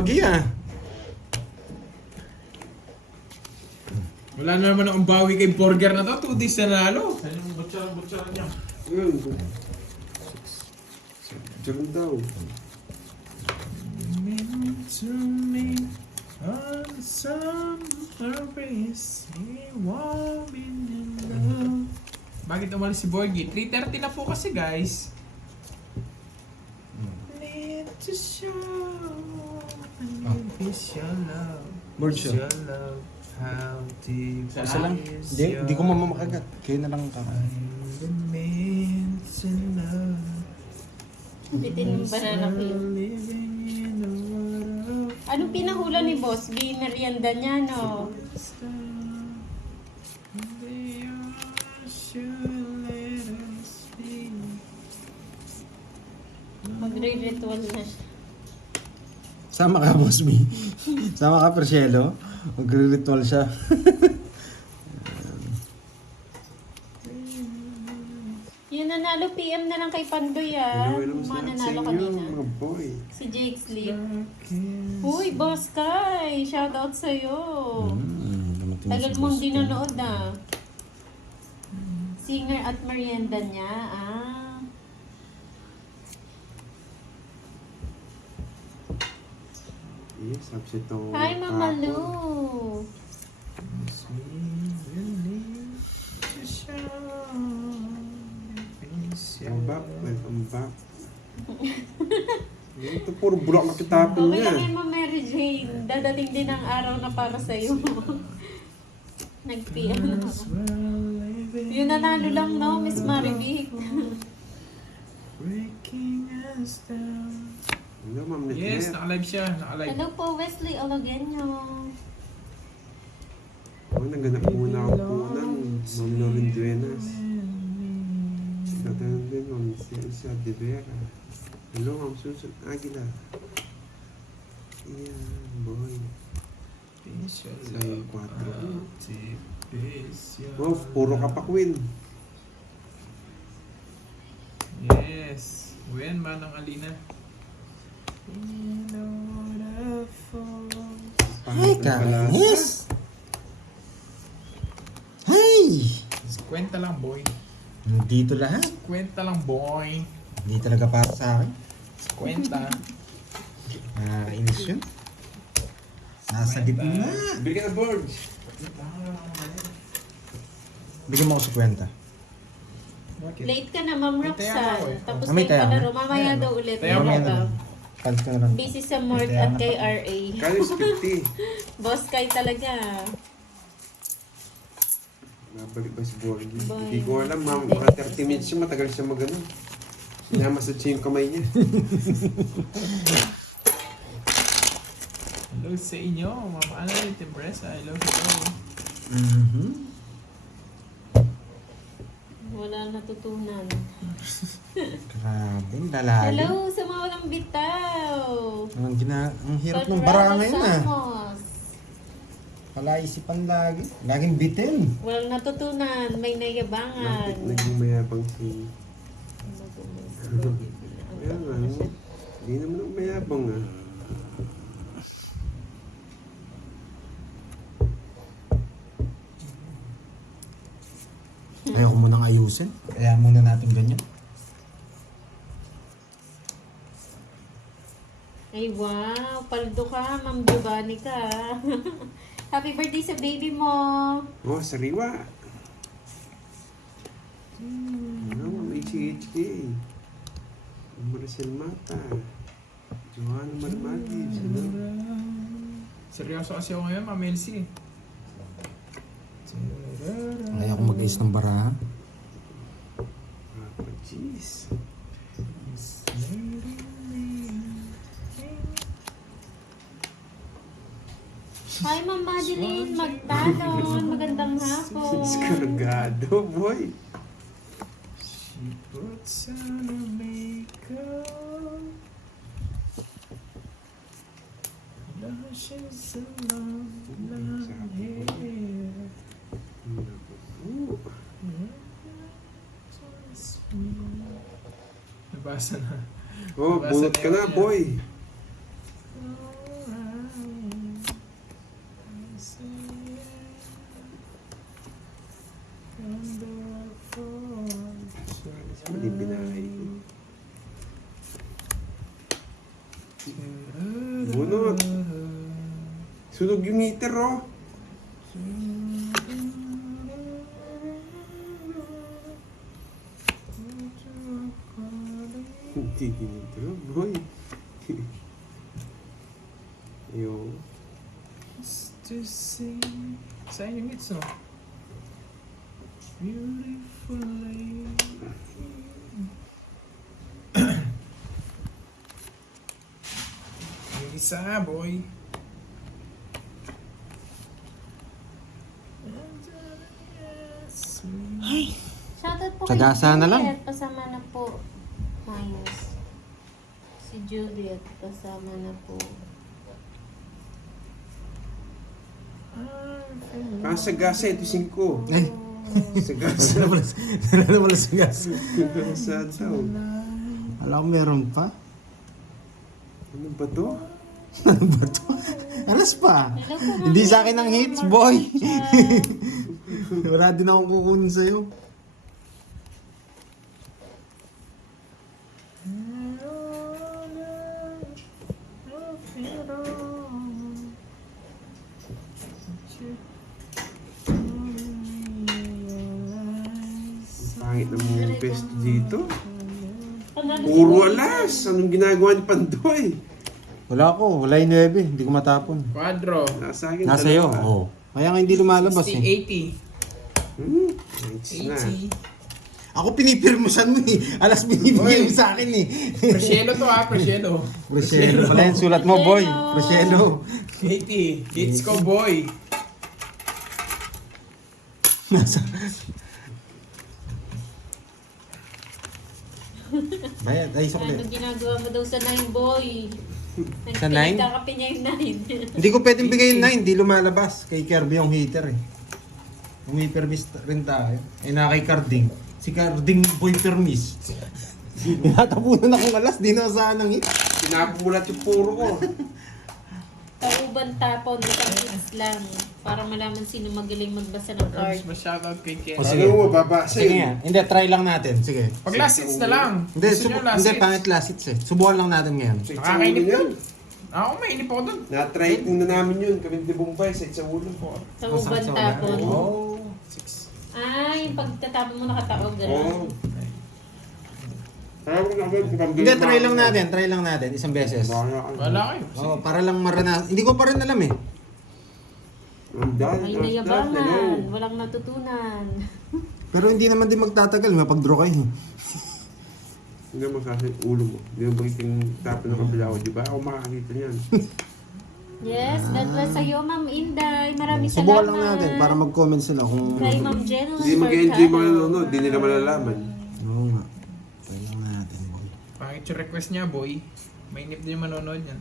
Pogi ah. Wala na naman akong bawi kay Burger na to. 2 days na nalo. Ano yung butsaran niya? Yun. Diyan daw. To me on summer breeze, warming in love. Bakit umalis si Borgie? 3:30 na po kasi guys. Need to show is your love. Bird Is show. your love. How deep Isa lang. is Hindi ko mamamakagat. Kayo na lang ka. I'm meant to love. Bitin yung banana ko yun. Living in a world of Anong pinahula ni Boss B? Merienda niya, no? Magre-ritual na siya. Sama ka, Boss B. Sama ka, Percielo. Magre-ritual siya. Yung nanalo PM na lang kay Pandoy, ah. Yung mga nanalo kanina. Mga boy. Si Jake Sleep. Uy, Boss Kai! Shoutout sa'yo. Tagal mong di nanood, ah. Singer at merienda niya, ah. Yes, upset ako. Hi, Mama kahapon. Lou! Welcome back. Welcome back. Ito puro bulak na kitapon Okay niya. lang yan, Ma'am Mary Jane. Dadating din ang araw na para sa'yo. Nag-PM na ako. Yung nanalo lang, no? Miss Marivic. Breaking us down. Hello, Ma'am Net. Yes, naka-live siya. Naka-live. Hello po, Wesley Ologenyo. Oh, naganap muna ako po ng Ma'am Lorin Duenas. Tatanong din, Ma'am Celsa de Vera. Hello, Ma'am Susan Aguila. Yeah, boy. Line 4. Wow, puro ka pa, Queen. Yes. Uyan, Manang Alina. Ay, kangis! Hey! Kwenta lang, boy. Dito lahat. Kwenta lang, boy. Hindi talaga para sa akin. Kwenta. Nakakainis yun. Nasa gitna. Bigyan na boards. Bigyan mo ako sa kwenta. Bakit? Late ka na, Ma'am May taya Roxanne. ako eh. Tapos Ah, may may taya palaro. ako. Mamaya Ayan, daw ulit. taya mo Mamaya na. daw. Cancel ko na lang. Busy sa Mort May taya at na kay pa. RA. Kali is 50. Boss Kai talaga. Nabalik ba si Borgie? Boy. Hindi ko alam, Ma'am. Mga 30 minutes siya, matagal siya mag-ano. Sinamasad siya yung kamay niya. Hello sa inyo, Mama Ana yung Timbresa. Hello, hello. Wala natutunan. Grabe, lalayo. Hello sa mga walang bitaw. Ang hirap ng Conrado bara ngayon ah. Samos. Palaisipan lagi. Laging bitin. Walang natutunan. May nayabangan. Bakit naging mayabang si... Kaya nga, hindi naman ako mayabang ah. Ayaw ko munang ayusin. Kaya muna natin ganyan. Ay, wow. Paldo ka. Ma'am Giovanni ka. Happy birthday sa baby mo. Oh, sariwa. Ano, Ma'am HHK. Maricel Mata. Johanna Marmagis. Ano? Seryoso kasi ako ngayon, Ma'am Elsie. Ayaw ko mag-ayos ng bara. Papa Jeez. Hi, Ma'am Madeline. Magtalon. Magandang hapon. Skargado, boy. She puts on her makeup. Lashes and long hair. Nabasa na. Oh, bunot ka na, boy. Bunot. Sunog yung heater, oh. Hindi ginito, boy. Yo. To sing. Sayang yung hits, no? Beautiful lady. Yung isa, boy. Shoutout po Sagasa na lang. Juliet. Pasama na po. Ayos. Si Juliet. Pasama na po. Sagasa, ito 5. Ay, Sagasa. nalala wala sa gas. Sagasa daw. Alam ko meron pa. Ano ba to? Ano ba to? Alas pa. Hello po, Ma'am Hindi sa akin ang Eden. hits, boy. Chat. Wala din akong kukunin sa'yo. Pangit ng mga best dito. Panalo Puro si alas. Anong ginagawa ni Pandoy? Wala ko, wala yung 9. Hindi ko matapon. Quadro. Nasa akin. Nasa iyo, dalawa. oo. Kaya nga hindi lumalabas 60, eh. 80 na. 80. Ako pinipirmusan mo eh. Alas binibigay mo sa akin eh. Presyelo to ha, presyelo. Presyelo pala yung sulat mo, boy. Presyelo. 80. Hits ko, boy. Nasa... Bayad, ay sukli. Ano ginagawa mo daw sa 9, boy? Sa 9? Nagkakape niya yung 9. Hindi ko pwedeng bigay yung 9, hindi lumalabas. Kay Kirby yung heater eh. Umipermis rin tayo. Eh na kay Carding. Si Carding boy permis. Natapunan akong alas, di na saan ng hit. Pinapulat yung puro ko. Tauban tapon, isang hits lang. Para malaman sino magaling magbasa ng card. Mas ma-shoutout kay Ken. O, sige. Ano mo, babasa Sige yun. nga. Hindi, try lang natin. Sige. Pag last hits na lang. Hindi, Gusto nyo last hindi hits? pangit last hits eh. Subukan lang natin ngayon. Nakakainip yun. Ako, mainip ako dun. Na-try po na namin yun. Kami ni Bombay sa ulo. Tauban Masakit sa tapon. ulo. Oh. 6. Ay, yung pagtatapon mo nakataog, gano'n. Oo. Hindi, try lang natin. Try lang natin. Isang beses. Wala kayo. Oh, para lang maranasan. Hindi ko pa rin alam eh. May nayabangan, walang natutunan. Pero hindi naman din magtatagal. Mapag-draw kayo. Hindi naman kasi ulo mo. Hindi naman bagiting tapo ng kabila ko, di ba? Ako makakita niyan. Yes, God bless sa'yo, Ma'am Inday. Maraming Subukan salamat. lang natin para mag-comment sila kung... Kay Ma'am Jenna. Hindi mag-enjoy mga nanonood. Hindi nila malalaman. Oo nga. Try lang natin. Boy. Pangit yung request niya, boy. Mainip din yung manonood yan.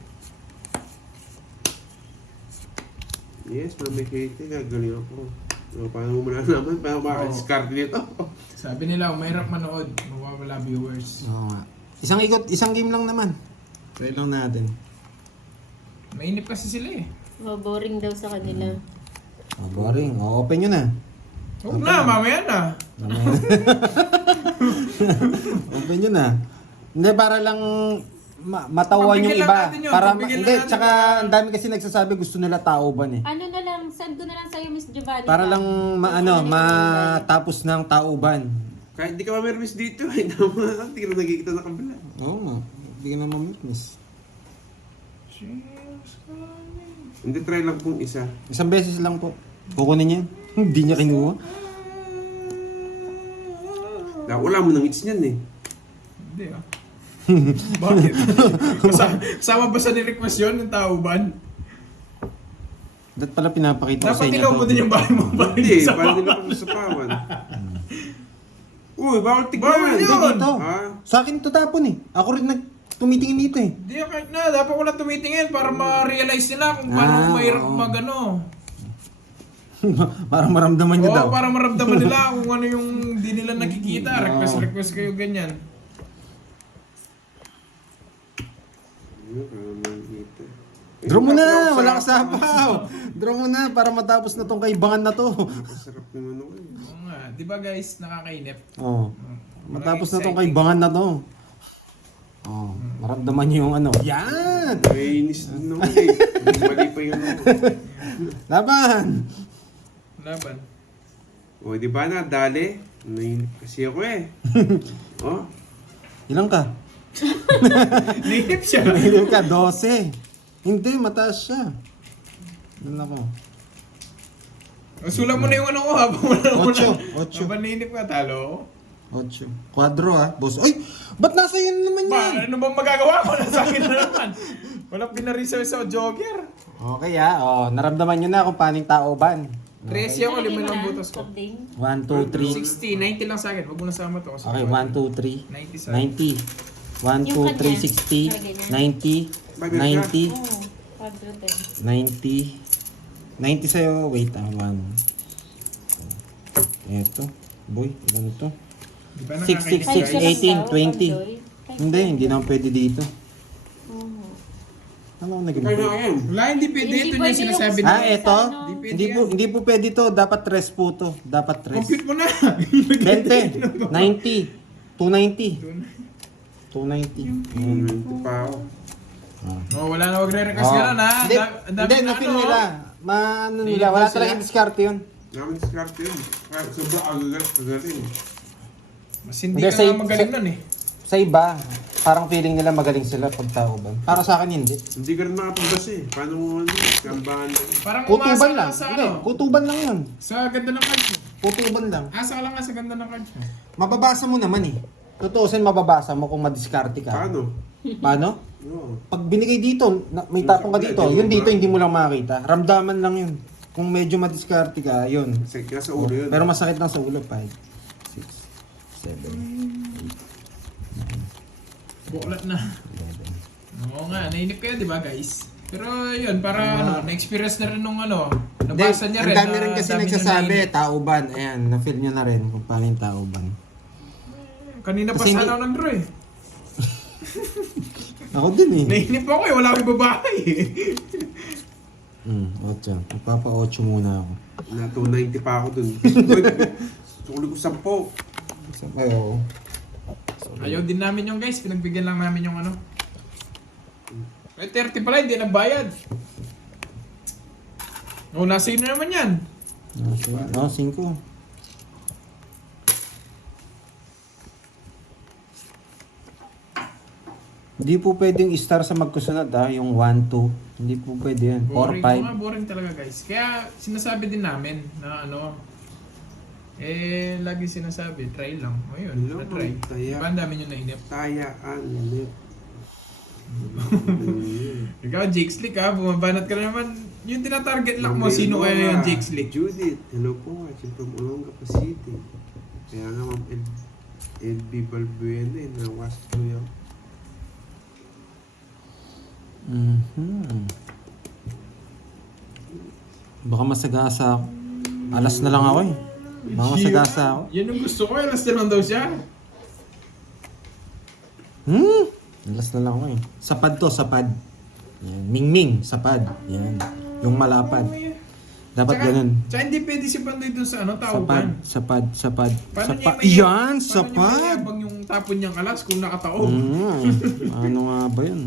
Yes, may hate. Gagaling ako. Paano mo na naman? Paano makaka-discard nito? Sabi nila, kung mahirap manood, mawawala viewers. Oo nga. Isang ikot, isang game lang naman. Try lang natin. Mainip kasi sila eh. Oh, boring daw sa kanila. Oh, boring. Oh, open nyo na. Huwag na, mamaya na. Open nyo na. Hindi, para lang matawan yung Pagbigyan lang iba. natin yun, Para pagbigyan lang hindi, natin. tsaka ang dami kasi nagsasabi gusto nila tauban eh. Ano na lang, send ko na lang sa'yo, Miss Giovanni. Para lang matapos ng tauban. Kahit di ka mamirmis dito, ay naman. Hindi ka na nagkikita na kabila. Oo nga. Hindi ka na mamikmis. Hindi, try lang pong isa. Isang beses lang po. Kukunin niya. Hindi niya kinuha. Wala mo ng hits niyan eh. Hindi ah. Bakit? Kasama ba sa ni-request yun ng tauban? Dapat pala pinapakita ko sa Dapat inyo ikaw mo to. din yung bahay mo. Hindi, parang nila kami sa pawan. Uy, bawal tignan. Bawal Hindi yun. dito. Ha? Sa akin to tapon eh. Ako rin tumitingin dito eh. Hindi kahit na, dapat ko lang tumitingin para ma-realize nila kung paano mahirap magano. Para maramdaman niyo daw. Oo, para maramdaman nila kung ano yung di nila nakikita. Request kayo ganyan. Draw mo na! Wala ka sapaw! Draw mo na para matapos na tong kaibangan na to. Sarap ng ano eh. Oo nga, di ba guys, nakakainip? Oh. Matapos na tong kaibangan na to. Oh, maramdaman niyo yung ano. Yan! May inis din naman eh. Mali pa yung ano. Laban! Laban. O, di ba na, dali? Nainip kasi ako eh. Oh, Ilang ka? Nainip siya. Ilang ka? 12. Hindi, mataas siya. Ano ako? Sulam mo na yung ano ko habang wala mo na. 8. Habang nainip ka, talo. 8. Quadro boss. Ay! Ba't nasa yun naman yan? Ano bang magagawa ko? Nasa akin na naman. Walang pinarisaw sa jogger. Okay naramdaman nyo na kung paano yung taoban. 13 ako, 5 lang butas ko. 1, 2, 3. 60, 90 lang sa akin. Huwag mo na sama to. Kasi Okay, 1, 2, 3. 90 sa 90. 1, 2, 3, 60. 90. 90. Oo, quadro din. 90. 90 sa'yo. Wait 1. Eto. Boy, ilan ito? Di ba 6, 6, 6, 18, 20. Hindi naman pwede dito. Ano naging kaya na yan. Wala, hindi pwede. Hindi Ito yung pwede sinasabi yung- niya. Eto? Hindi pwede Hindi po, yan. hindi po pwede to. Dapat 3 po to. Dapat 3. Compute mo na. 20. 90. 290. 290. Ito pa ako. Oh, wala na, wag re-request ka na. Hindi, Ang dami hindi, na na-feel ano. nila. Ano Hindi nila, na wala sila. talagang diskarte yun. Namin discard yun. Sobrang agad-agatin. Mas hindi Hindi, ka nga magaling nun eh. Sa iba, parang feeling nila magaling sila pag taoban. Para sa akin hindi. Hindi ka rin makapagbas eh. Paano mo ano? Kambahan lang. Parang umasa Kutuban ka lang. sa Hindi, ano. kutuban lang yun. Sa ganda ng cards mo. Kutuban lang. Asa ka lang nga sa ganda ng cards mo. Mababasa mo naman eh. Tutuusin mababasa mo kung madiskarte ka. Paano? Paano? Oo. Pag binigay dito, may tapong ka dito, yun dito hindi mo lang makakita. Ramdaman lang yun. Kung medyo madiskarte ka, yun. Kasi nasa ulo yun. Pero masakit lang sa ulo. 5, 6, 7, Buklat na. 11. Oo nga, nainip kayo, di ba guys? Pero yun, para ano, na-experience na rin nung ano, Hindi, nabasa niya rin. ang dami rin kasi dami niya nagsasabi, nainip. taoban. Ayan, na-feel nyo na rin kung paano yung taoban. Kanina pa Kasi sana hindi- ako nag-draw eh. Ako din eh. Nainip ako eh, wala akong babae eh. 8. Magpapa-8 muna ako. Na 290 pa ako dun. Sukulig ko 10. Oo. Ayaw din namin yung guys, pinagbigyan lang namin yung ano. Eh, 30 pala, hindi nagbayad. Oh, nasa na naman yan. 5. Hindi po pwedeng star sa magkasunod yung 1, 2. Hindi po pwede yan. 4, Boring mga 5. boring talaga guys. Kaya sinasabi din namin na ano, lagi sinasabi, try lang. O yun, Hello, na-try. Taya. Diba ang dami nyo nainip? Tayaan. Ikaw, Jake Slick ha, bumabanat ka na naman. Yung tinatarget lang mo, sino kaya yung Jake Slick? Judith, hello po. Watching from Olongapo City. Kaya nga ma'am LB Balbuena na was to yun. Baka masagasa ako. Alas na lang ako eh. Baka masagasa ako. Yan yung gusto ko, alas na lang daw siya. Alas na lang ako eh. Sapad to, sapad. Yan. Mingming, sapad. Yan. Yung malapad. Dapat ganun. Tsaka hindi pwede si Pandoy dun sa ano, Sapad, tauban. sapad, sapad. Paano niya Sapad. may- Yan, paano niya sapad. mayabang yung tapon niyang alas kung nakataob? Ano nga ba yun?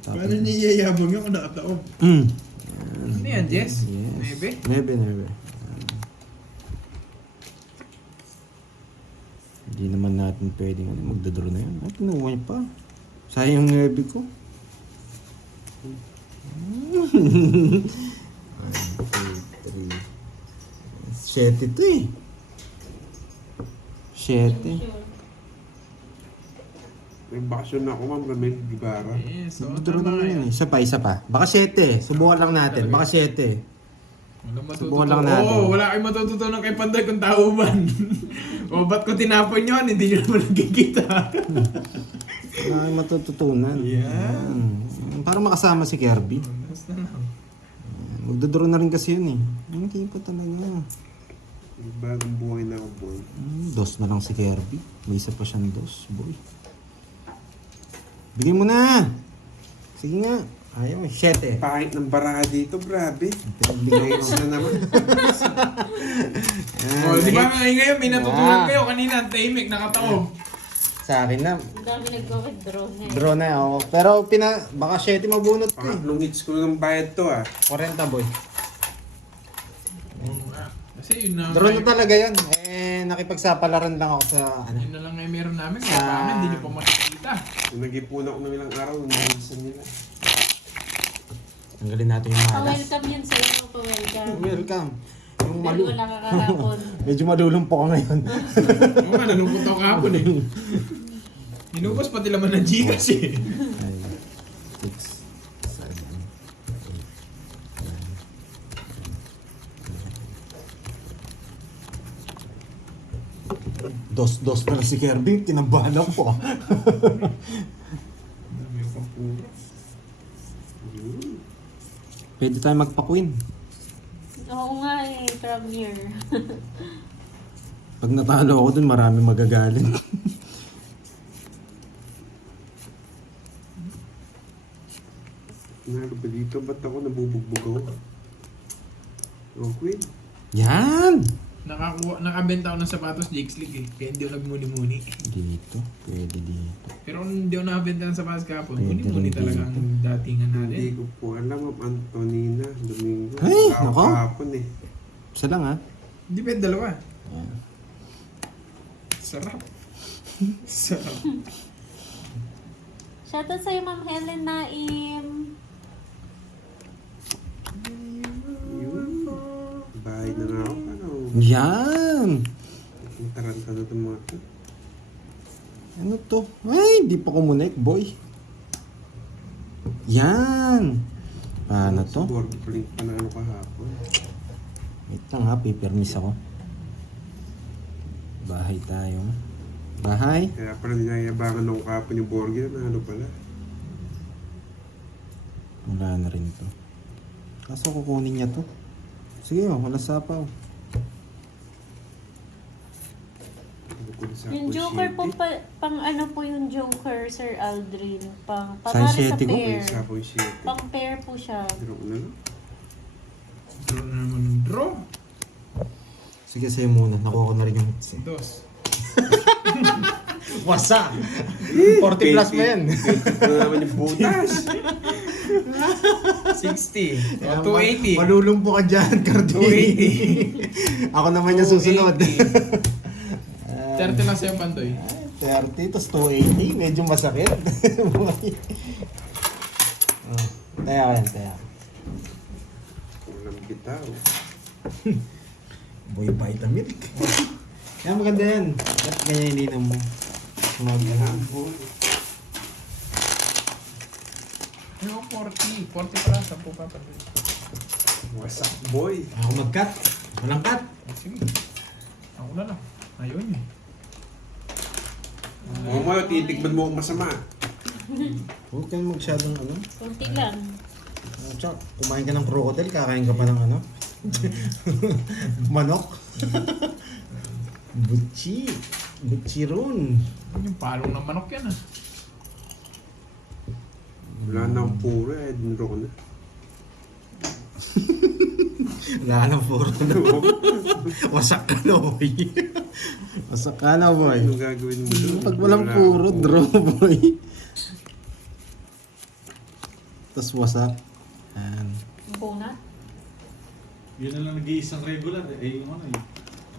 Paano niya yayabang yung kung nakataob? Ano yan, Jess? Nebe? Nebe. Hindi naman natin pwedeng magdodro na yan. Ay, pinuha niya pa. Sayang yung nebe ko. 7 to eh. 7. May bakasyon na ako ma'am, Ramel Gibara. Yes, so Magdodro tama na yan. yan eh. Isa pa. Baka 7. Subukan lang natin. Baka 7. Walang Subukan lang matututunan. natin. Oo, wala kayong matututunan kay Pandoy kung tauban. O, ba't ko tinapon yun? Hindi nyo naman nagkikita. Wala kayong matututunan. Yan. Para makasama si Kirby. Basta na. Magdodro na rin kasi yun eh. Hindi pa talaga. Bagong buhay na ako, boy. Dos na lang si Kirby. May isa pa siyang dos, boy. Bigyan mo na! Sige nga. Ayaw eh. 7. Pahit ng baraha dito, grabe. Pinagbigay Nights ko. na naman. O, di ba nga ngayon, may natutunan Ah. kayo kanina, tahimik, nakataob. Sa akin na, Ang dami nag-withdraw na. draw na ako. Pero baka 7 mabunot ko eh. Pangatlong hits ko ng bayad to ah. 40 boy. Kasi yun na. Draw na talaga yun. Eh, nakipagsapalaran lang ako sa ano. Yun na lang ngayon meron namin. Kaya kami, hindi nyo pa makikita. Kung nag-ipon ako ng ilang araw, nilisan nila. Tanggalin natin yung malas. Pa-welcome yan sa'yo. Pa-welcome. Welcome. Yung Dahil wala ka kahapon. Medyo madulong po ako ngayon. Oo nga, nalungkot ako kahapon eh. Inubos pati laman ng Gcash eh. 6, 7, 8, 9. Dos pala si Kirby, tinabahan ako. Pwede tayo magpa-queen. Oo nga eh, traveler. Pag natalo ako dun, marami magagaling. Nalo ba dito? Ba't ako nabubugbog ako? Oh, queen. Yan! Nakabenta ako ng sapatos Jakes League eh. Kaya hindi ako nagmuni-muni. Dito, pwede dito. Pero kung hindi ako nakabenta ng sapatos kahapon, Pwede muni-muni rin talaga ang datingan Hindi natin. ko po alam, Ma'am Antonina, Domingo. Ay, Wala ako nako. kahapon eh. Isa lang ha. Hindi pwede dalawa. Yan. Sarap. Sarap. Shoutout sa'yo, Ma'am Helen Naim. Yun. Bahay na nga ako. Ano? Yan! Ang taranta na itong mga to. Ano to? Ay, di pa kumunik, boy. Yan! Paano Sa to? board blink pa na ano kahapon. Wait lang ha, pipermis ako. Bahay tayo. Bahay? Kaya pala ninayabangan ako kahapon yung board game. Ano pala? Wala na rin to. Kaso kukunin niya to. Sige oh, wala sapaw. Bukod sa Yung Apple Joker po, City. pang ano po yung Joker, Sir Aldrin. Pang Size para sa 7 ko. pair. Sa Apple City. Pang pair po siya. Draw ko na lang. Draw na naman ng draw. Sige sa'yo muna, nakuha ko na rin yung hits eh. Dos. Wasa! 40 plus mo yan. Ano naman yung butas? 60. O, 280. Malulumpo ka dyan, Cardi. 280. Ako naman yung susunod. 30 lang sa'yo, Pandoy. 30, tapos 280. Medyo masakit. Oh, taya ka yan, taya. Walang bitaw. Boy vitamin. Kaya maganda yan. Ba't ganyan ininom mo? Hapon. Ano, 40. 40 pala sa po, Pandoy. Wasak boy. Ako mag-cut. Walang cut. Sige. Ako na lang. Ayun yun. Huwag mo, titikman mo kung masama. Huwag kang masyadong ano. Kunti lang. Tsaka, kumain ka ng crocodile, kakain ka pa ng ano. Manok. Butchi. Butchiron. Yung palong ng manok yan ah. Wala na akong puro eh. Draw ko na. Wala ka ng puro na. Wasak ka na, boy. Wasak ka na, boy. Ano gagawin mo doon? Pag walang Wala puro, akong draw, boy. Tapos wasak. Yan. Bunat. Yun na lang nag-iisang regular eh. Eh, yung ano eh.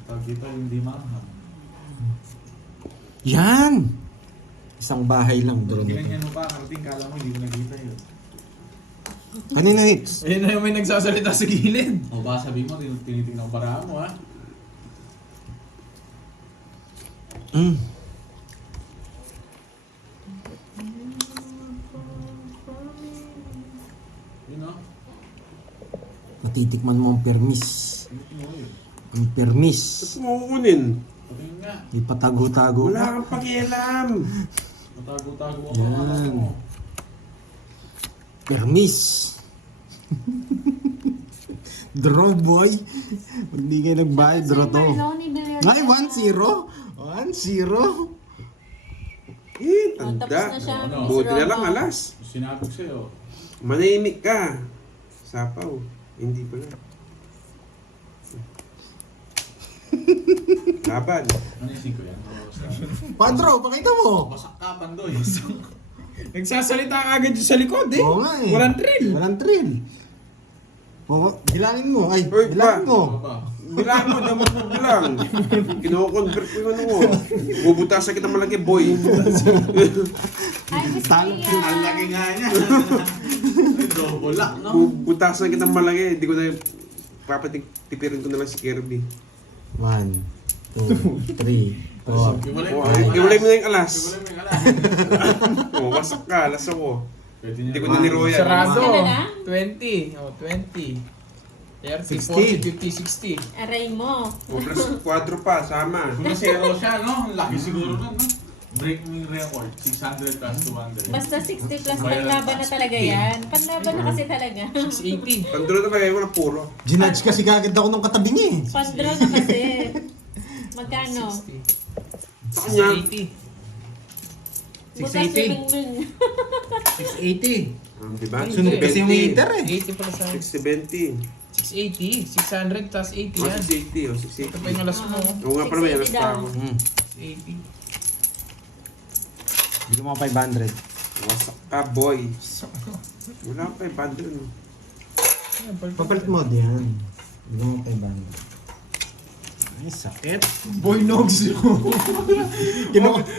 Tawag dito yung di marham. Yan! Isang bahay lang, draw Tingnan nito. niya mo pa, karating, kala mo hindi mo nakita yun. Kanina hits. Ayun na yung may nagsasalita sa gilid. O ba sabi mo, tinitingnan ko para mo ha. Mm. Yun o. Matitikman mo ang permis. Ang permis. Ba't mo kukunin? Patingin nga. Ipatago-tago. Wala kang pakialam. Matago-tago ako Yan. ang alas mo. Permis. Draw, boy. Pag di kayo nagbayad, draw to. Marlon, Villarreal. Ay, 1-0. 1-0. Eh, Oh, tapos na tanda. siya. Ano? Buti na lang Robo. alas. Sinabi ko sa'yo. Manahimik ka. Sapaw. Hindi pala. Laban. Ano yung 5 yan? Padro, pakita mo. Basak ka, Pandoy. Nagsasalita ka agad yung sa likod eh. Oo nga eh. Walang thrill. Walang thrill. Oo, bilangin mo. Ay, Uy, bilangin pa. mo. Ano ba? Bilang mo, dapat mo bilang. Kino-convert ko yung ano mo. Bubutasan kita malaki, boy. Ay, Miss Talo. Ang Mia. laki nga niya. Double lock, no? Bubutasan kita malaki. Hindi ko na papatipirin ko na lang si Kirby. 1, 2, 3, 4. Iwalay mo na yung alas. Iwalay mo yung alas. Oh, wasak ka, alas ako. Pwede Hindi niya. ko na niroyan. Sarado. Ano na? 20. Oh, 20. 30, 40, 50, 60. Aray mo. O, plus 4 pa, sama. Kung na-zero siya, no? Ang laki siguro nun, no? Break mo yung record. 600 plus 200. Basta 60 plus panlaban na talaga yan. Panlaban na kasi talaga. 680. Pandro na tayo, wala puro. Ginudge kasi kagad ako ng katabi niya eh. Pandraw na kasi. Magkano? 60. Sa kanya, 680. Butas 680. yung ming. 680. Diba? Sunod kasi yung heater eh. 80 pala sa 670. 680. 600 plus 80 O, yan. 680. O, Ito pa yung 680. alas mo. Oo nga pala, may alas pa ako. 80. Bigyan mo ako 500. Wasak ka, boy. So, Wala ka 500. No? Papalit mo diyan. Bigyan mo 500. Ay, sakit. Boy Nogso.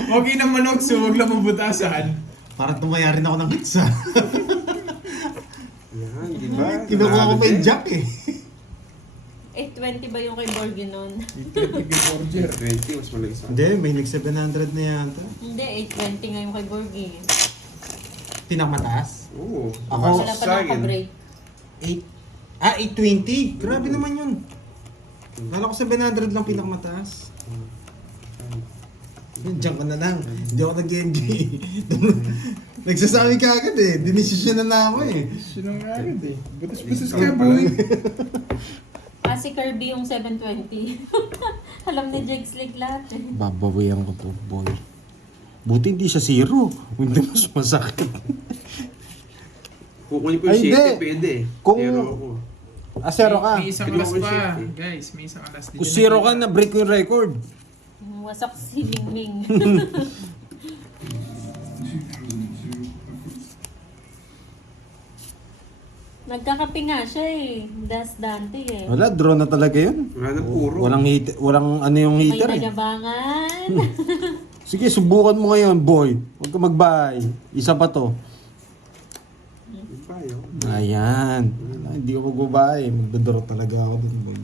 Okay naman Nogso, huwag lang mabutasan. Parang tumaya rin ako ng pizza. Yan, di ba? Kinukuha ko pa yung jack eh. 820 ba yung kay Borgie nun? 20, mas malaki sa akin. Hindi, may nag 700 na yata. Hindi, 820 nga yung kay Borgie. Pinakamataas? Oo. Ako, Wala pa sa akin. nakaka-break. 820? Grabe naman yun. Kala ko 700 lang pinakamataas. Diyan ka na lang. Hindi ako nag-NG. Nagsasabi ka agad eh. Dinisisyon na ako eh. Sino nga agad eh. Butas-butas Ikaw ka, pala. boy. Si Kirby yung 720. Alam ni Jake Slick lahat eh. Babawian ko to, boy. Buti hindi siya zero. Hindi mas masakit. Kukunin ko Ay, yung hindi. 7, pwede. Kung- Zero ako. Zero ka. May isang Kinuha alas ko yung pa. shift eh. Guys, may isang alas. Di Kung nyo zero ka, nakita. na-break ko yung record. Wasak si Mingming. Nagkakape nga siya eh. Das Dante eh. Wala, draw na talaga yun. Wala na puro. Walang ano yung May heater eh. nagabangan. Sige, subukan mo ngayon, boy. Huwag ka mag-buy. Isa pa to. Yung bayo. Ayan. Wala, hindi ko mag-buy. Magdodraw talaga ako dun, boy.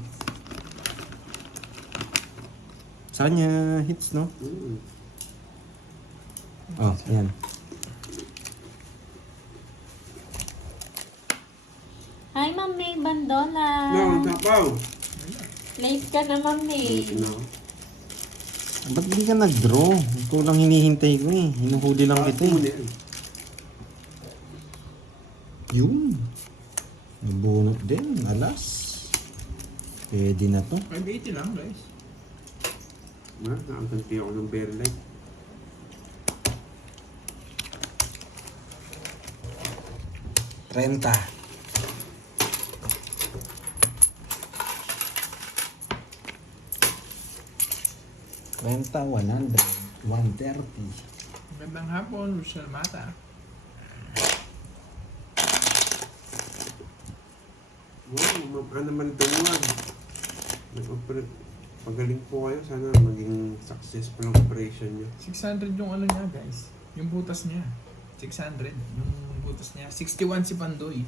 Saan niya hits, no? Oh, ayan. Hi, Ma'am May Bandola. No, tapaw. Late ka na, Ma'am May. No. Ba't di ka nag-draw? Ito lang hinihintay ko eh. Hinuhuli lang kita Muna eh. yan. Yun. Nabunot din. Alas. Pwede na to. 580 lang, guys. Nakaganti ako ng very light. Renta. Renta 100. 130. Magandang hapon, Rochelle Mata. Wow, ano man dawan. Pagaling po kayo. Sana maging successful ang operation niyo. 600 yung ano niya, guys. Yung butas niya. 600. Yung butas niya. 61 si Pandoy.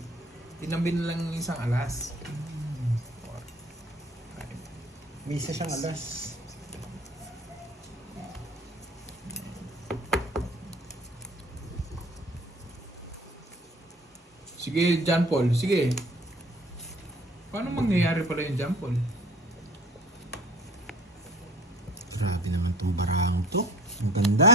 Tinabi na lang yung isang alas. 4, 5. May isa siyang alas. Sige, John Paul. Sige. Paano mangyayari pala yung John Paul? Grabe naman tong barang to. Ang ganda.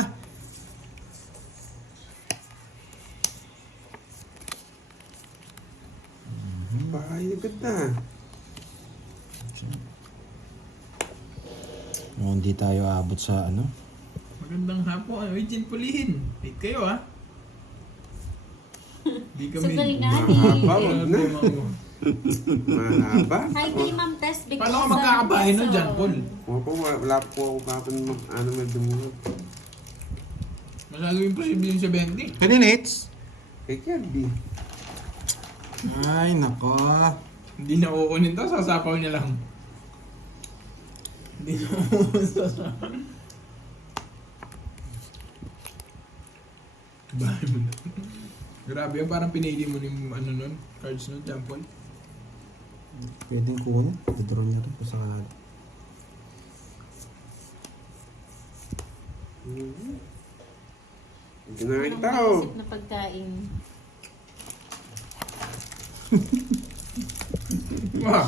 Bahay na ganda. Oh, hindi tayo abot sa ano. Magandang hapon. Ay, Jen Pulihin. Wait kayo, ha? Di kami... Sugal nga Mahaba, eh. wag na. Mahaba. Hi, kay Ma'am Tess. Big Paano ka Boss, magkakabahay nun Jason. dyan, Paul? Opo, wala po ako kapag may dumuhan. Masyado imposible yung 70. Kanina hits? Kay Kirby. Ay, nako. Hindi na kukunin to, sasapaw niya lang. Hindi na sasapaw. Bahay mo na. Grabe yan, parang pinili mo yung ano nun, cards nun, Jampol. Pwedeng kunin. I-draw niya rin kung sakali. Hindi na Anong tao. maisip na pagkain? Wah!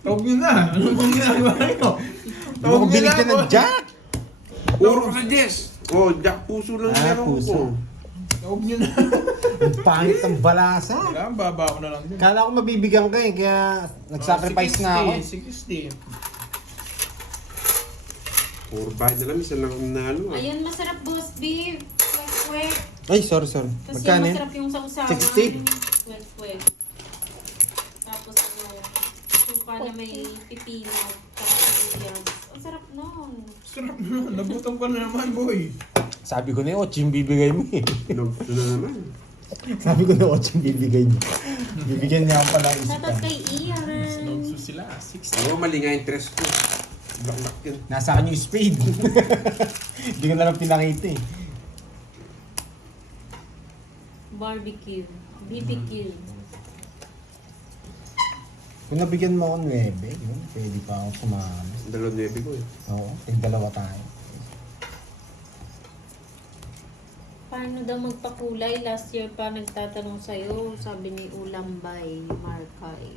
Tawag nyo na! Ano bang ginagawa nyo? Hindi mo bilig ka ng Jack! Puro sa Jess. Oh, Jack puso lang Ah, meron puso. ko. Tawag nyo na! Ang pangit ng balasa. Wala, baba ko na lang din. Kala ko mabibigyan ka eh, kaya nag-sacrifice na ako. 60. Puro bahay na lang, isa lang ang nalo. Ayun, masarap boss beef. Kwek-kwek. Ay, sorry. Tapos Magkano yung yun? masarap yung sausawan. 60. Kwek-kwek. Tapos ano, yung na may pipino. Tapos yams. Ang sarap nun. Sarap na, nabutan ko na naman, boy. Sabi ko na yung 8 yung bibigay mo eh. Ito na naman. Sabi ko na 8 yung bibigay niya. Bibigyan niya ako pala ng isa. Shoutout kay Ian. Snowso sila, 60. Oo, mali nga yung tres ko. Black yun. Nasa akin yung spade. Hindi ko na lang pinakita eh. Barbecue. BBQ. Kung nabigyan mo ako 9, yun, pwede pa ako sumama. 2.9 ko eh. Oo, dalawa tayo. Paano daw magpakulay? Last year pa nagtatanong sa'yo, sabi ni Ulambay Markay.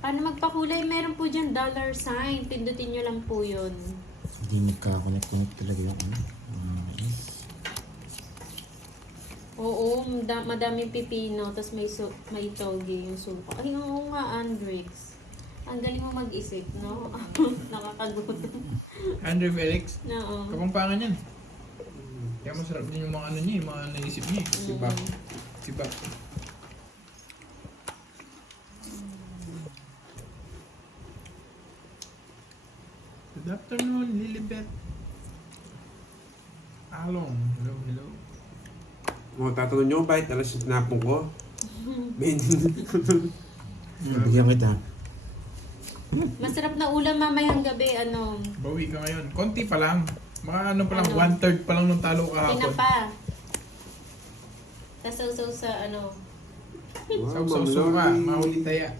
Paano magpakulay? Meron po dyan $sign. Pindutin nyo lang po yun. Hindi nagkakonect-connect talaga yung ano. Oo, madaming pipino, tapos may toge yung suka. Ay, oo nga, Andrix. Ang galing mo mag-isip, no? Nakakagutom. Andre Felix, Oo. kapampangan yan. Kaya masarap din yung mga ano niya, yung mga naisip niya. Si Bak. Si Bak. Good afternoon, Lilibet. Along. Hello, hello. Mga tatanong nyo, bakit alas yung tinapong ko? Ben. Bigyan kita. Masarap na ulam mamayang gabi, ano, Bawi ka ngayon. Konti pa lang. Mga ano pa lang, Ano? 1/3 pa lang nung talo kahapon. pinapa. Tasaw-saw sa, ano, Saw-saw-suka, mahuli taya.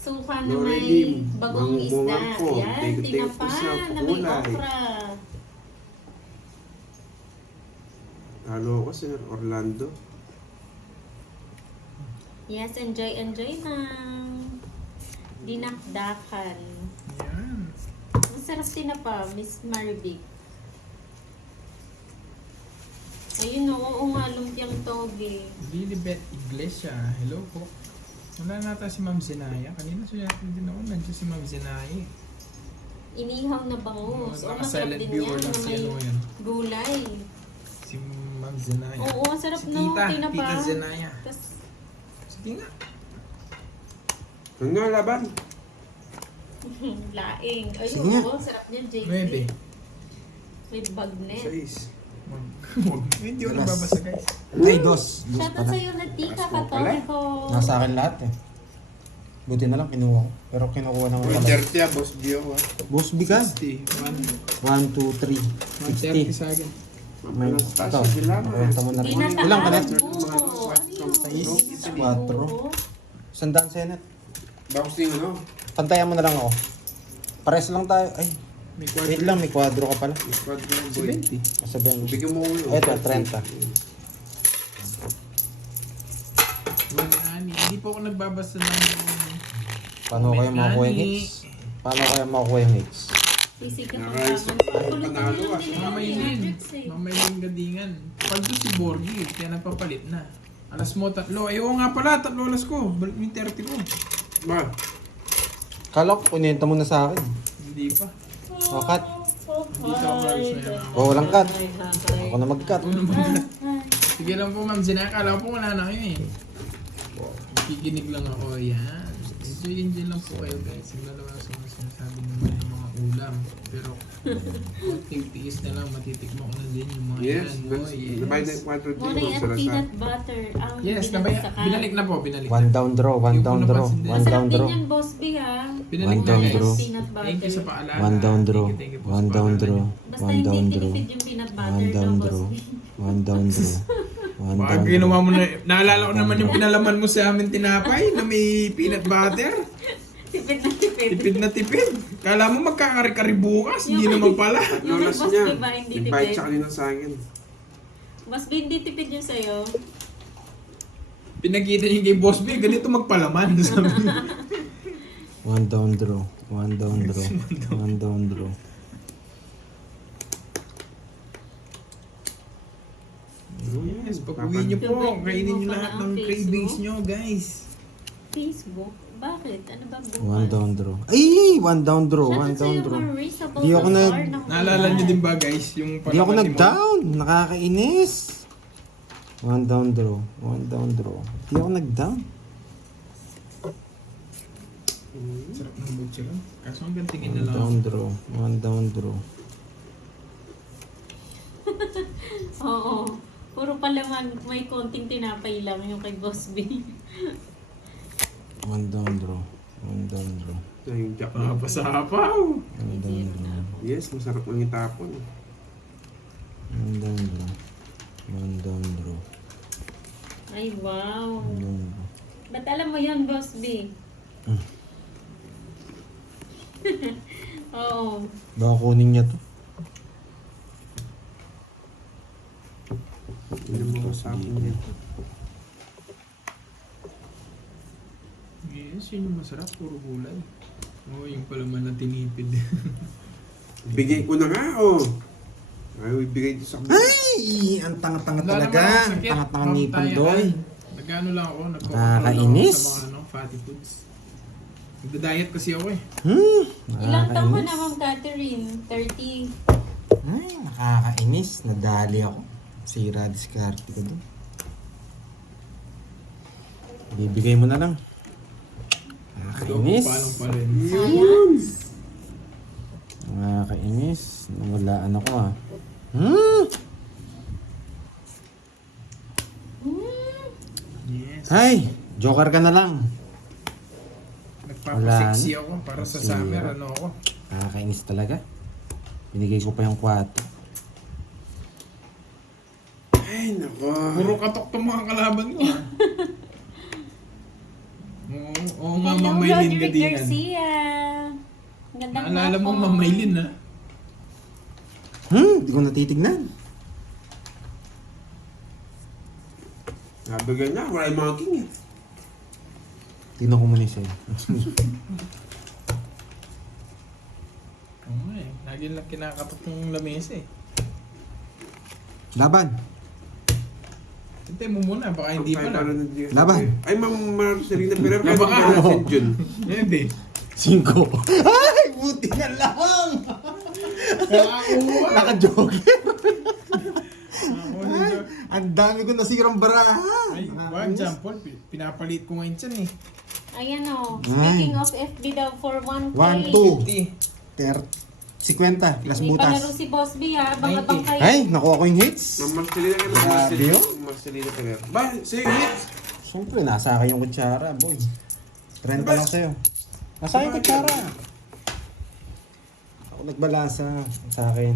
suka na Lorraine may Lim, bagong isda. mangunguhan ko. Yan, Take-take tinapa ko sa na may kulay. okra. Halo ko, Sir Orlando. Yes, enjoy na. Dinakdakan. Yan. Masarap tinapa, Miss Marvick. Ayun, oo nga, lumpiang toge. Lilibet Iglesia. Hello po. Wala nata si Ma'am Zenaya. Kanina siya din ako. Nandiyan si Ma'am Zenaya. Inihaw na bangus. Oh, masarap Naka-silent din viewer yan lang na si may ano yan. gulay. Si Ma'am Zenaya. Oo, masarap Si na Tita. tinapa. Tita Zenaya. Tas, Sige nga. Ano nga laban? laing. Ayun, Sige nga. oo, sarap niyan, JP. 9. May bagnet. 6. Hindi ko Alas. nababasa guys. Ay, 2. Shoutout sa'yo na tika, katoliko. Nasa akin lahat eh. Buti na lang kinuha ko. Pero kinukuha naman Uy, pala. 30 ah, Boss Gio ah. Boss Bigan. 60. 1, 2, 3. 130 60. sa akin. May, Mapalas tayo ito. sa bilangan. Makwenta mo na rin. Ginataan Ilang ka na? buko. Ano yun? 6, 4. Sandaan Senate. Bakos yung ano? Pantayan mo na lang ako. Pares lang tayo. Ay, May wait lang. May kwadro ka pala. Squad ko ng boy. 70. Sabihin mo. Bigyan mo ko yun. Ito, 30. Hindi po ako nagbabasa ng... Paano kayo makukuha yung hits? Paano kayo makukuha yung hits? Sisikat ang Nakais- laban. Pulutin panalo nyo ah. lang din ako ni Mamaylin. Hendrix eh. Mamaylin gadingan. Pag doon si Borgi, kaya nagpapalit na. Alas mo, 3. Ayaw nga pala, 3 alas ko. Balik mo yung 30 ko. Ma, Kala ko, kunenta mo na sa akin. Hindi pa. O, cut. Dito ako alas na yan. O, walang cut. Hi, hi. Ako na mag-cut. Sige lang po, Ma'am Zinaya. Kala ko po wala na kayo eh. Nakikinig lang ako. Yan. Enjoy lang po kayo guys. Yung dalawa sa mga sinasabi naman ng mga ulam. Pero konting tiis na lang, matitikmo ko na din yung mga Yes, yan. that's, nabay na yung 4 Moray at peanut butter. Ang Yes, binagsakan. binalik na po, binalik One na. down draw, one Yung down una draw, pansin din. one Masarap down din draw. yan, Boss Big ha. Binalik One na down guys. draw. Peanut butter. Thank you sa paalala. One down draw, Thank you po one sa down paalala draw, niyo. Basta one hindi down draw, tinipid yung peanut butter one down daw, draw, Boss Big. one down draw, one Baka down ginawa draw. mo na, naalala ko naman yung pinalaman mo sa amin tinapay na may peanut butter. Tipid na tipid. Tipid na tipid. Kala mo magkakari-kari bukas, hindi naman pala. Yung Lolas Boss niya. Big ba, hindi Nagbayad tipid? siya kanina sa akin. Boss Big, hindi tipid yun sa'yo. Pinakita niyo kay Boss B, ganito magpalaman. Sabi niya. One down draw, one down draw, one down draw. Yes, pag-uwi niyo po, kainin niyo lahat ng cravings niyo, guys. Facebook? Bakit? Ano ba bukas? One down draw. Ay, one down draw, Shoutout one down sa'yo, draw. Maurice, about Di ako the nag- bar na Naalala niyo din ba guys, yung Di ako palaman ni Mo? nag-down, nakakainis. One down draw, one down draw. Di ako nag-down. Sarap ng butcher. Kaso hanggang tingin na One lang down ako. draw, one down draw. Oo. Puro palaman, may konting tinapay lang yung kay Boss B. One down draw, one down draw, Ito yung jack. Pasapaw! one down draw. Yes, masarap lang itapon. One down draw, one down draw, Ay, wow. one down draw. Ba't alam mo yun, Boss B? Oo. Baka kunin niya to. Hindi mo masapin dito. Yes, yun yung masarap, puro gulay. Oo, yung palaman na tinipid. Bigay ko na nga, oh. Ay, ibigay ito sa Ay! Ang tanga-tanga Wala talaga. naman akong Ang sakit. tanga-tanga Ma'am, ngipin tayo doy. na. Nag-ano lang ako, Nakakainis. sa mga fatty foods. Nagda-diet kasi ako eh. Ilang taon ko Nakakainis. na, Ma'am Catherine? 30. Ay, nakakainis. Nadali ako. Sira diskarte ko doon. Bibigay mo na lang. Nakakainis. Palang pa rin. Science? Nakakainis. Nawalaan ako ah. Yes. Ay! Joker ka na lang. Nagpapasexy ako para sa Sira. summer, ano ako. Nakakainis talaga. Binigay ko pa yung 4. Ay, nako. Puro katok tong mga kalaban ko ah. Oo nga, Hello, Ma'am Maylin Roderick Gadingan. Garcia. Gandang Naalala mo, hapon. Ma'am Maylin ah. Hindi ko natitignan. Nabigay na, wala yung mga king eh. Tingnan ko muna sa'yo. Oo nga eh. Lagi lang kinakatok yung lamesa eh. Laban. Hintay mo muna, baka hindi pa Pala lang. Laban. Ay, Ma'am Marcelina Ferrer. Laban ka. Kahit Jun. Hindi. 5. Ay! Buti na lang! Nakakuha. Naka-joker. Nakakuha. Ang dami ko nasirang baraha. Ay, wag dyan, Paul. Pinapalit ko ngayon dyan eh. Ayan o. Speaking of FB daw for 1K. 1, 2. 50 plus May butas. palaro si Boss B ha. Bang-abang kayo. Ay, nakuha ko yung hits. Ma'am Marcelina Grabe yun. Marcelina Ferrer. Ba, sa'yo hits. Siyempre, nasa akin yung kutsara, boy. 30 lang sa'yo. Nasa akin yung kutsara. Ako nagbalasa sa akin.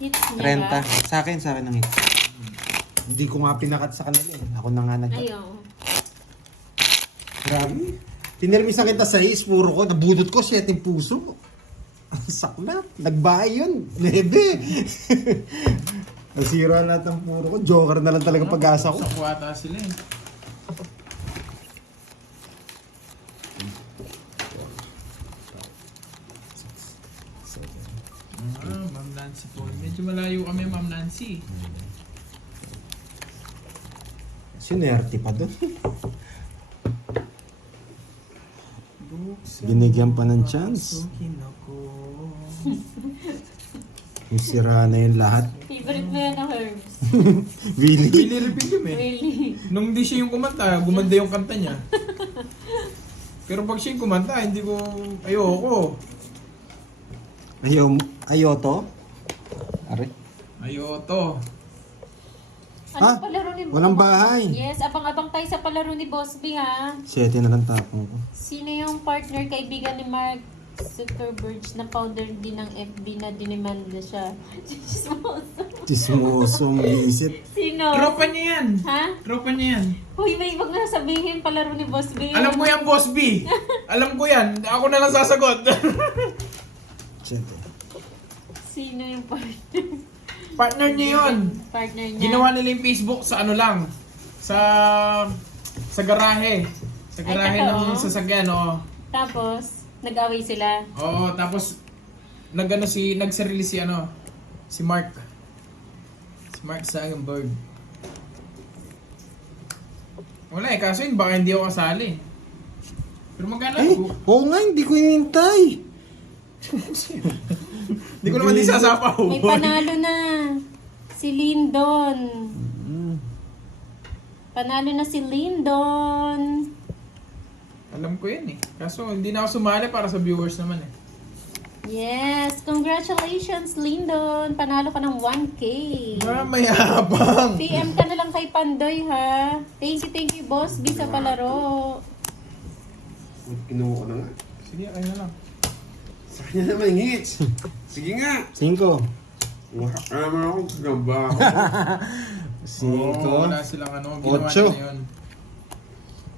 Hits niya ba? 30. Sa akin ng hits. Hindi ko nga pinakat sa kanila eh. Ako na nga nag... Ayaw. Grabe. Tinirmisan kita sa is, puro ko. Nabudot ko 7 puso. Ang saklat. Nagbahay yun. 9. Nasira lahat ng puro ko. Joker na lang talaga pag-asa ko. Sa kuwata sila eh. Ma'am Nancy po. Medyo malayo kami, Ma'am Nancy. Sinerte pa doon. Binigyan pa ng chance. Yung sira na yung lahat. Favorite mo yan na herbs. Willie. Billy Rebellion eh. Really? Nung di siya yung kumanta, gumanda yung kanta niya. Pero pag siya yung kumanta, hindi ko, ayoko. Ayoto? Are? Ayoto. Ano Ah, palaro ni walang bahay. Yes, abang-abang tayo sa palaro ni Boss B ha. 7 na lang tapong ko. Sino yung partner, kaibigan ni Mark Zuckerberg na founder din ng FB na dinimanda siya? Chismosong visit. Sino? Tropa niya yan. Ha? Tropa niya yan. Hoy, may ibang na sabihin palaro ni Boss B. Alam ko yan, Boss B. Alam ko yan. Ako na lang sasagot. 7. Sino yung partner? Partner niya yun. Partner niya. Ginawa nila yung Facebook sa ano lang. Sa garahe. Sa garahe Ay, ng totoo? sasakyan, oo. Tapos, nag-away sila. Oo, tapos nagsarili si Mark. Si Mark Zuckerberg. Wala eh, kaso yun baka hindi ako kasali. Pero magkano? Oo nga, hindi ko inintay. Hindi ko naman din sasapaw. May panalo na. Si Lyndon. Panalo na si Lyndon. Alam ko yan eh. Kaso hindi na ako sumali para sa viewers naman eh. Yes, congratulations Lyndon. Panalo ka ng 1K. Mayabang! PM ka na lang kay Pandoy ha. Thank you Boss B sa palaro. Kinuha ko na nga. Sige, ayun na lang. Sa kanya naman yung hits. Sige nga. 5. Wala ka naman akong kagamba ako. 5. Wala silang ginawa Ocho. nila yun.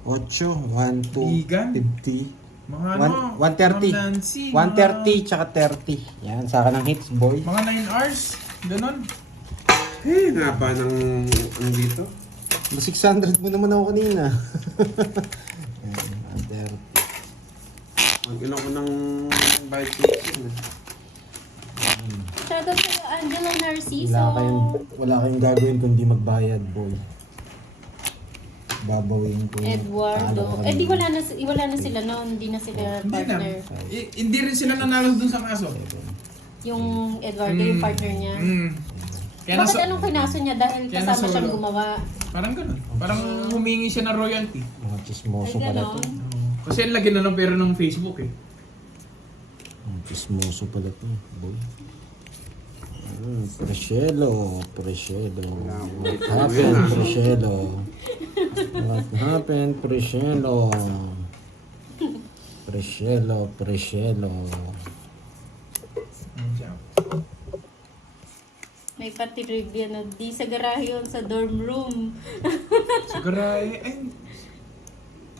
8, 1, 2, Bigan. 50. Mga 130. Ma'am Nancy, 130 tsaka 30. Yan, saka ng hits, boy. Mga 9 hours. Ganon. Nga pa ng ano dito? 600 mo naman ako kanina. Yan, 130. Ang ilang ko ng bike section. Shoutout sa'yo Angelo Narciso. Wala kayong gagawin kundi magbayad, boy. Babawin ko. Eduardo. Eh di wala na sila noon. Hindi na sila Hindi na. partner. Hindi rin sila nanalo dun sa kaso. Yung Eduardo, yung partner niya. Kaya Bakit anong kinaso niya? Dahil Kaya kasama nasa siyang ulo. gumawa. Parang ganun. Parang humingi siya ng royalty. Mga chismoso Ay, pala to. ganon. Kasi ang lagi na ng pera ng Facebook eh. Mga chismoso pala to, boy. Preshelo. What happened, Preshelo? What happened, Preshelo? Preshelo. May pati trivia na di sa garahe yun, sa dorm room. Siguro ay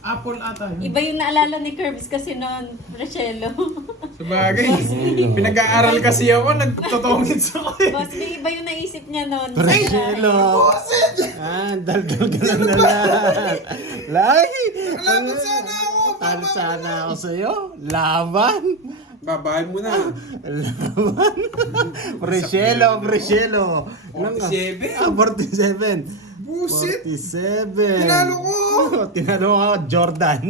Apple ata yun. Iba yung naalala ni Curbs kasi noon, Rachelo. Sabagay. Pinag-aaral kasi ako, nagtotongit sa ako eh. Boss, may iba yung naisip niya noon. sa Preshelo. garahe. Daldal ka ng dalan. Lagi. Laban sana ako, Talo sana ako sa'yo. Laban. Babae mo na. Laban. Preshelo. 47. 47. Busit! 47. Tinalo ko! Tinalo ako, Jordan.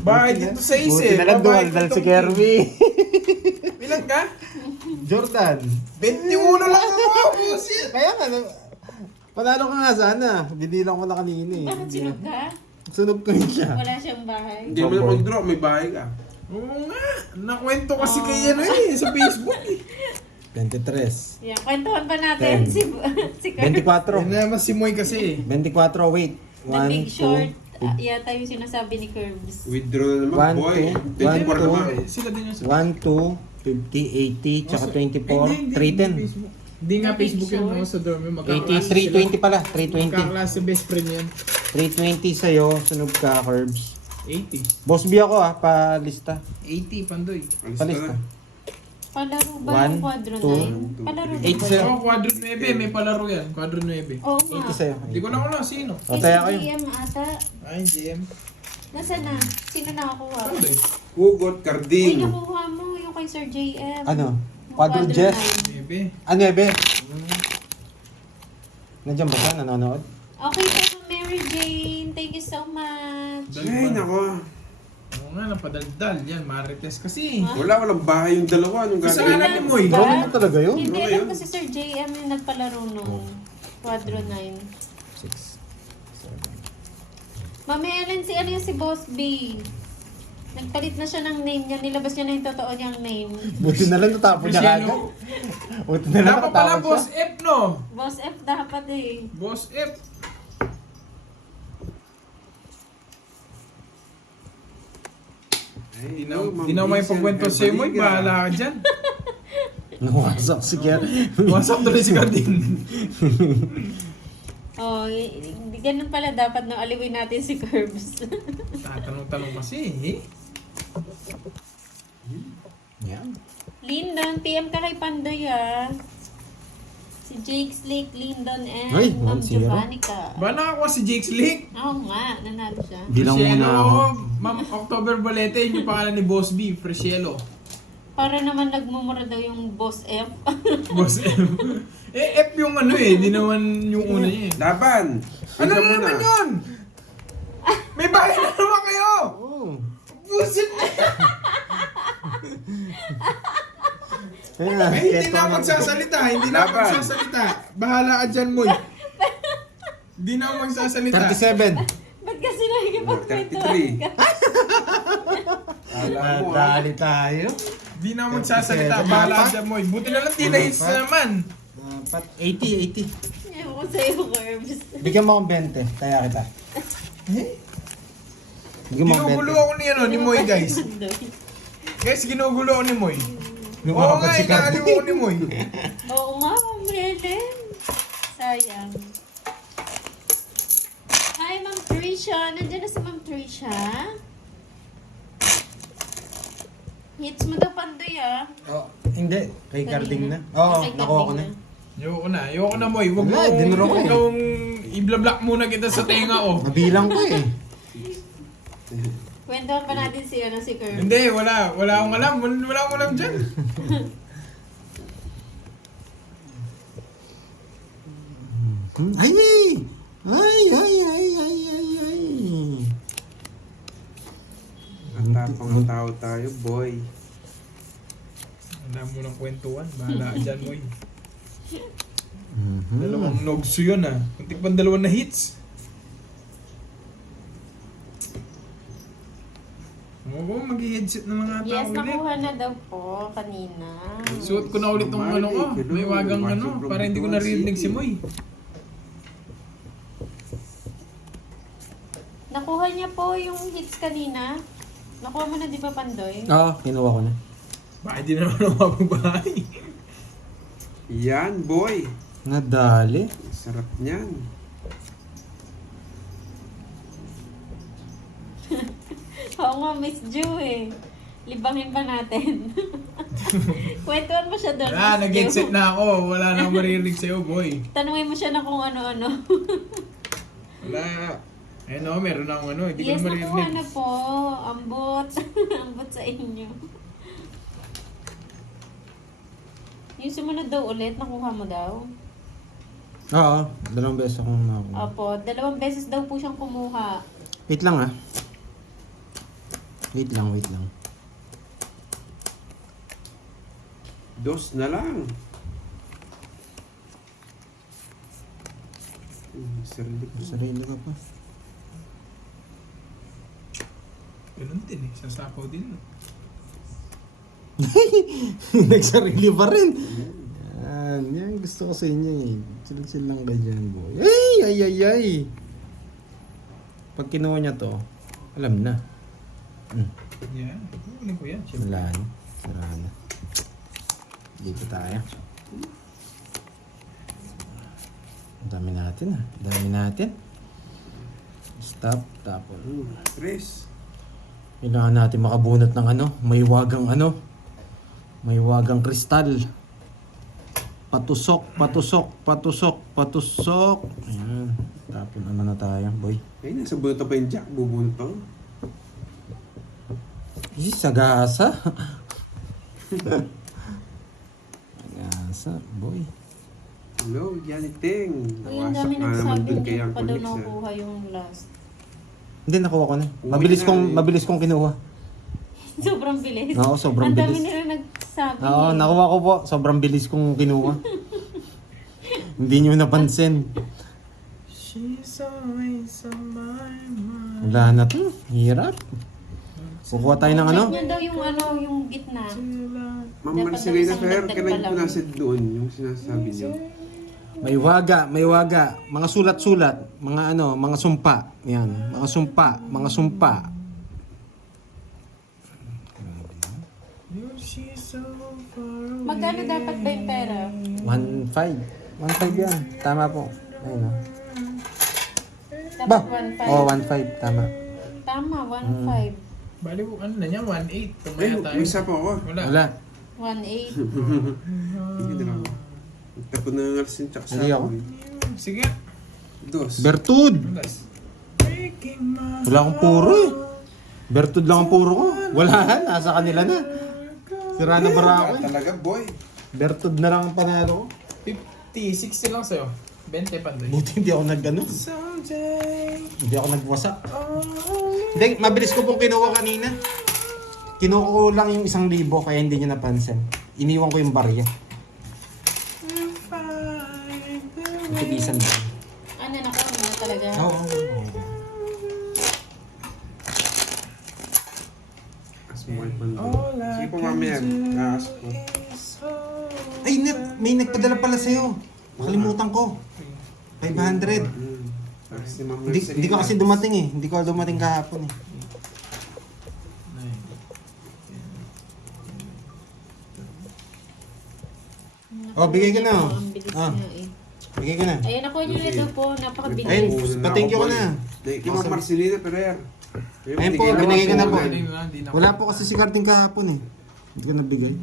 Bakit dito sa Buti isip? na lang duwal dahil si Kirby. Ilan ka? Jordan. 21 lang ako! Busit! Kaya nga, panalo ka nga sana. Binilang ko na kanina eh. Bakit sinog ka? Sunog ko yun siya. Wala siyang bahay. Hindi mo na mag-draw, may bahay ka. Oo nga! Nakwento kasi kay sa Facebook eh. 23. Yeah, kwentuhan pa natin Ten. si Curbs. 24. Yan naman si Moy kasi eh. 24, wait. The Big 1, Short. 2, Yata yung sinasabi ni Curbs. Withdraw na naman, One, boy. two, 24 one, naman. Sila din yung 1, 2, 50, 80, tsaka 24, 310. Hindi nga The Big Facebook yun Short. ako sa dorm. 80, 320 pala. 320. Magkaklase best friend yan. 320 sa'yo, sunog ka, Curbs. 80. Boss B ako palista. 80, Pandoy. Alis Palista. na. Palaro ba yung One, Quadro two, 9? Palaro ba? 8 sa'yo. Oo, Quadro 9. May palaro yan. Quadro 9. Oo nga. 80 sa'yo. Hindi ko na alam sino. O, taya kayo. GM ata. Ay, GM. Nasaan na? Sino nakakuha? Pandoy. Hugot, Uy, Carding. nakuha mo yung kay Sir JM. Ano? Quadro Jess? 9. Ano, Ebe? Nandiyan ba siya? Nanonood? Okay po, Mary Jane. Thank you so much. Ay, nako. Oo nga, napadaldal. Yan, marites kasi. Walang bahay yung dalawa. Anong Kasalanan gagawin? ni Moy. Ba? Gawin mo talaga yun? Hindi, Ano alam yun? ko si Sir JM yung nagpalaro nung Quadro 9. 6, 7. Mami Ellen, si ano yung si Boss B? Nagpalit na siya ng name niya. Nilabas niya na yung totoo niyang name. Buti na lang natapon niya Cristiano. kagad. Buti na lang Dapat pala natapon Boss siya. F, no? Boss F dapat eh. Boss F. Ay, Di na may pagkwento si Moy, bahala ka dyan. Nawasak si Kier. Wasak tuloy si Carding. Oh, hindi ganun pala dapat na aliwin natin si Curbs. Tatanong-tanong kasi eh. Yan. Lyndon, PM ka kay Pandoy ah. Si Jake Slake, Lyndon, and Ay, Ma'am 1-0. Giovannica. Ba nakakuha si Jake Slick? Oo nga, nanalo siya. Bilang muna ako. Ma'am October Bolete, yun yung pangalan ni Boss B, Fresielo. Para naman nagmumura daw yung Boss F. Boss F. Eh, F yung ano eh, di naman yung una niya eh. Laban! Ano Tignan na mo naman yun? May bahay na naman kayo! Oh. Busit! Kaya, Ay, hindi na ako magsasalita, hindi na ako Laban. magsasalita. Bahala ka dyan, Moy. Hindi na ako magsasalita. 37. Ba't kasi nakikipagkwentuhan 33. ka? Alam mo, Dali tayo. Hindi na ako magsasalita, bahala ka dyan, Moy. Buti na lang di na hits na naman. Dapat 80, 80. Ewan ko sa'yo, Curbs. Bigyan mo akong 20. Kaya kita. Bigyan mo akong Ginugulo ako ni, ano, ni Moy, guys. Guys, ginugulo ako ni Moy. Oo nga, Lumapag si inaaliw Cardi. ako ni Moy. Oo nga, Ma'am Helen. Sayang. Hi, Ma'am Trisha. Nandiyan na si Ma'am Trisha. Hits mo daw Pandoy ah. Oh, hindi. Kay Carding na. Oo, Kay nakuha ko Carding na. Ayoko na, Moy. Huwag mo, Wala, dinuro ko huwag eh. kang i-block muna kita sa tenga, oh. Nabilang ko eh. Kwentuhan pa natin si, ano, si Curb. Hindi, wala akong alam. Wala akong alam dyan. Ay! Ay, ay, ay, ay, ay, ay. ang tapang ang tao tayo, boy. Wala mo ng kwentuhan. Bahala ka dyan, Moy. Mhm. Dalawang nogso yun, ah. Kuntik pang dalawang na hits. Oo, mag-headset na mga tao Yes, ulit. nakuha na daw po kanina. Suot ko na ulit ng ano ko. May wagang ano. Para hindi ko naririnig si Moy. Nakuha niya po yung hits kanina. Nakuha mo na di ba, Pandoy? Oo, kinuha ko na. Bakit di na naman ako mababay? Yan, boy. Nadali. Ang sarap niyan. Oo nga, Miss Ju eh. Libangin pa natin. Kwentuhan mo siya doon. Wala, Miss nag-headset Ju. na ako. Wala na akong maririnig sa'yo, boy. Tanungin mo siya na kung ano-ano. Wala. Ayun ako, meron akong ano. Hindi ko Yes, na nakuha maririnig. na po. Ambot. Ambot sa inyo. Yung sumunod daw ulit, nakuha mo daw? Oo, 2 beses akong nakuha. Opo, 2 beses daw po siyang kumuha. Wait lang ah. Wait lang. Dos na lang. Sarili ko. Sarili ka pa. Ganun din eh. Sasapaw din. Nagsarili pa rin. Yan gusto ko sa inyo eh. Silagsil lang ganyan, boy. Ay! Pag kinuha niya to, alam na. Yeah. Kunin ko yan. Wala na. Sira na. Dito tayo. Ang dami natin. Stop. Tapos. Tres. Kailangan natin makabunot ng may wagang kristal. Patusok. Ayan. Tapos na tayo, boy. Ay, nasa bunot pa yung jack. Bubunot pa. Sagasa. Sagasa, boy. Hello, Johnny Ting. Uy, ang dami nagsabi kay hindi pa Uncle daw Nix, nakuha yung last. Hindi, nakuha ko na. Uwi na eh. Mabilis kong kinuha. Sobrang bilis. Oo, sobrang Ang dami bilis. nila nagsabi. Oo, nakuha ko po. Sobrang bilis kong kinuha. Hindi nyo napansin. She's always on my mind. Wala na to. Hirap. Kukuha tayo ng ano? Check nyo daw yung gitna. Ma'am Dapat Marcelina daw isang Ferrer, dagdag kailan pa ko lang. nasa doon yung sinasabi niyo? May waga. Mga sulat-sulat. Mga ano, mga sumpa. Yan. Mga sumpa. Magkano dapat ba yung pera? 1.5. 1.5 yan. Tama po. Ayun o. Dapat Ba? 1.5. Oo, 1.5. Tama. Tama, 1.5. Bali po, ano na niya? 1.8. Eh, Tumaya tayo. may isa pa ako. Wala. Wala. 1.8. Hindi na ako. Nagtapon na ng arsin tsaka sa Hindi ako. Sige. Dos. Bertud. Guys. Wala akong puro eh. Bertud lang ang puro ko. Wala. Nasa kanila na. Sira na bara ako eh. Talaga, boy. Bertud na lang ang panalo ko. 50, 60 lang sa'yo. 20 pa doon. Buti hindi ako nag-ano. Someday, Hindi ako nagwasak. oh, Hindi, mabilis ko pong kinuha kanina. Kinuha ko lang yung 1,000 kaya hindi nyo napansin. Iniwan ko yung barya. we'll find the way. Tigisan ba? Ano na ko? Ano talaga? Oo. Asmoy pa na. All I Sige po, can mamaya. do Nakas ko. is hold. Ay, may nagpadala pala sa'yo. Nakalimutan ko. 500. Si Ma'am Hindi ko kasi dumating eh. Hindi ko dumating kahapon eh. Oh, bigay ko na. Ang bilis Ah. nga eh. Bigay ko na. Ayun, ako nyo ito po. Ayun, Napakabilis. pa-thank you ko na. Kay Ma'am Marcelina Ferrer. Ayun po, binigay ko na po. Hindi na, hindi na. Wala po kasi si Carding kahapon eh. Hindi ko nabigay.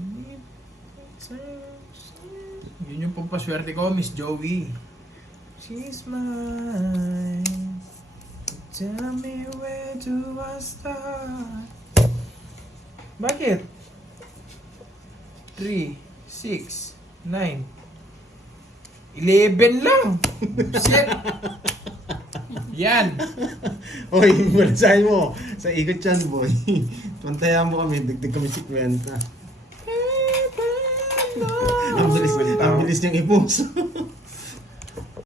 Yun yung pampaswerte ko, Miss Joey. She's mine. Tell me where do I start? Bakit? 3, 6, 9, 11 lang! Shit! Yan! Oy, balisahin mo. Sa ikot yan, boy. Pantayan mo kami, dagdag kami 50. Ang bilis niyang ipuso.